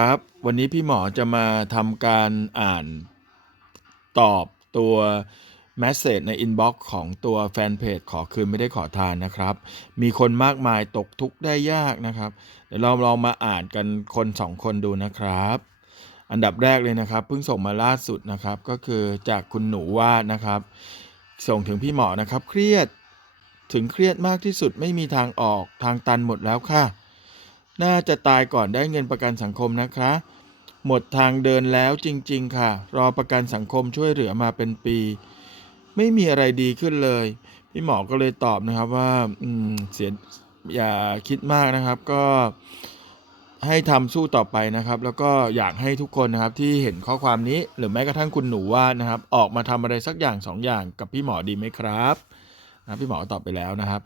ครับวันนี้พี่หมอจะมาทำการอ่านตอบตัวแมสเซจในอินบ็อกซ์ของตัวแฟนเพจขอคืนไม่ได้ขอทานนะครับ มีคนมากมายตกทุกข์ได้ยากนะครับ เดี๋ยวเราลองมาอ่านกันคนสองคนดูนะครับ อันดับแรกเลยนะครับเพิ่งส่งมาล่าสุดนะครับ ก็คือจากคุณหนูวาดนะครับ ส่งถึงพี่หมอนะครับ เครียดถึงเครียดมากที่สุดไม่มีทางออกทางตันหมดแล้วค่ะ น่าจะตายก่อนได้เงินประกันสังคมนะคะ หมดทางเดินแล้วจริง ๆ ค่ะ รอประกันสังคมช่วยเหลือมาเป็นปี ไม่มีอะไรดีขึ้นเลย พี่หมอก็เลยตอบนะครับว่าอืมเสียอย่าคิดมากนะครับ ก็ให้ทำสู้ต่อไปนะครับ แล้วก็อยากให้ทุกคนนะครับที่เห็นข้อความนี้หรือแม้กระทั่งคุณหนูว่านะครับ ออกมาทำอะไรสักอย่างสองอย่างกับพี่หมอดีไหมครับ นะพี่หมอตอบไปแล้วนะครับ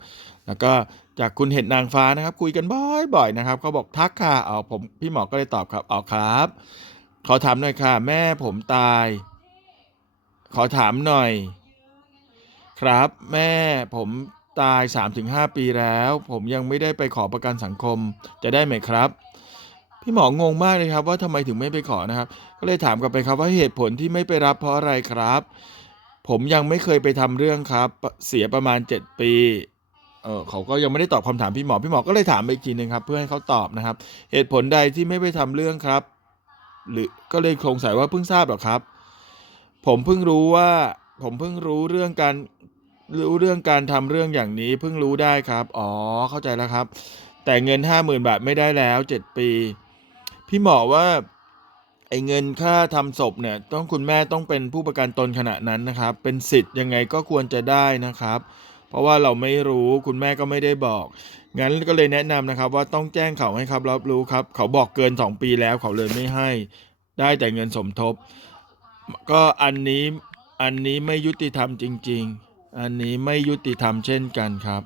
แล้วก็จากคุณเห็นนางฟ้านะครับ คุยกันบ่อยๆนะครับเขาบอกทักค่ะเอาผมพี่หมอก็เลยตอบครับเอาครับขอถามหน่อยค่ะ แม่ผมตาย ขอถามหน่อย ครับ แม่ผมตาย 3-5 ปีแล้ว ผมยังไม่ได้ไปขอประกันสังคมจะได้ไหมครับ พี่หมองงมากเลยครับว่าทำไมถึงไม่ไปขอนะครับ ก็เลยถามกลับไปครับว่าเหตุผลที่ไม่ไปรับเพราะอะไรครับ ผมยังไม่เคยไปทำเรื่องครับ เสียประมาณ 7 ปีเออเขาก็ยังไม่ได้ตอบคำถามพี่หมอ พี่หมอก็เลยถามไปอีกทีหนึ่งครับ เพื่อให้เขาตอบนะครับ เหตุผลใดที่ไม่ไปทำเรื่องครับ หรือก็เลยสงสัยว่าเพิ่งทราบหรอครับ ผมเพิ่งรู้ว่าผมเพิ่งรู้เรื่องการรู้เรื่องการทำเรื่องอย่างนี้เพิ่งรู้ได้ครับ อ๋อ เข้าใจแล้วครับ แต่เงินห้าหมื่นบาทไม่ได้แล้วเจ็ดปี พี่หมอว่า ไอ้เงินค่าทำศพเนี่ยต้องคุณแม่ต้องเป็นผู้ประกันตนขณะนั้นนะครับ เป็นสิทธิ์ยังไงก็ควรจะได้นะครับ เพราะว่าเราไม่รู้คุณแม่ก็ไม่ได้บอก งั้นก็เลยแนะนำนะครับ ว่าต้องแจ้งเขาให้ครับรับรู้ครับ เขาบอกเกิน 2 ปีแล้วเขาเลยไม่ให้ ได้แต่เงินสมทบ ก็อันนี้อันนี้ไม่ยุติธรรมจริง ๆ อันนี้ไม่ยุติธรรมเช่นกันครับ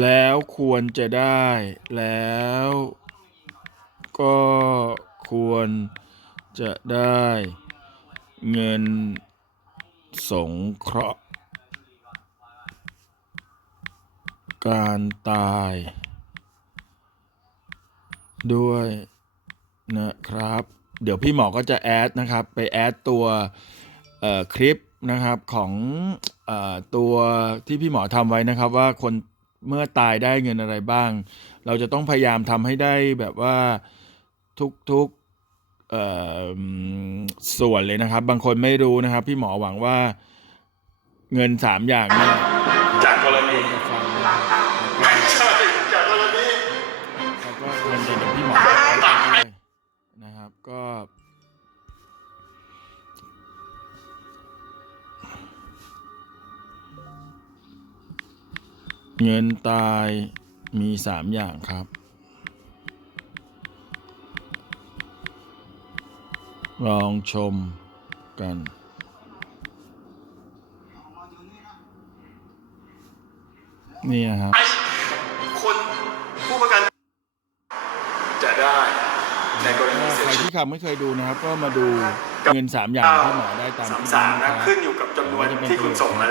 แล้วควรจะได้ แล้วก็ควรจะได้เงินสงเคราะห์ การตาย ด้วยนะครับ เดี๋ยวพี่หมอก็จะแอดนะครับ ไปแอดตัวเอ่อคลิปนะครับของเอ่อตัวที่พี่หมอทำไว้นะครับว่าคน เมื่อตายได้เงินอะไรบ้าง เราจะต้องพยายามทำให้ได้แบบว่าทุกๆเอ่อส่วนเลยนะครับ บางคนไม่รู้นะครับ พี่หมอหวังว่าเงินสามอย่างเนี่ยจากกรณีควรจะฟังนะครับไม่ใช่จากกรณีแล้วก็ควรจะเดี๋ยวพี่หมอจะแอดไปด้วยนะครับก็ เงินตายมีสามอย่างครับ ลองชมกัน นี่นะครับไอ้คนผู้ประกัน จะได้ในกรณีเสียใครชีวิตที่คำไม่เคยดูนะครับ ก็มาดูเงินสามอย่างที่หมอได้ตามสามที่สามนะคนะรับขึ้นอยู่กับจำนวนที่คุณส่งมา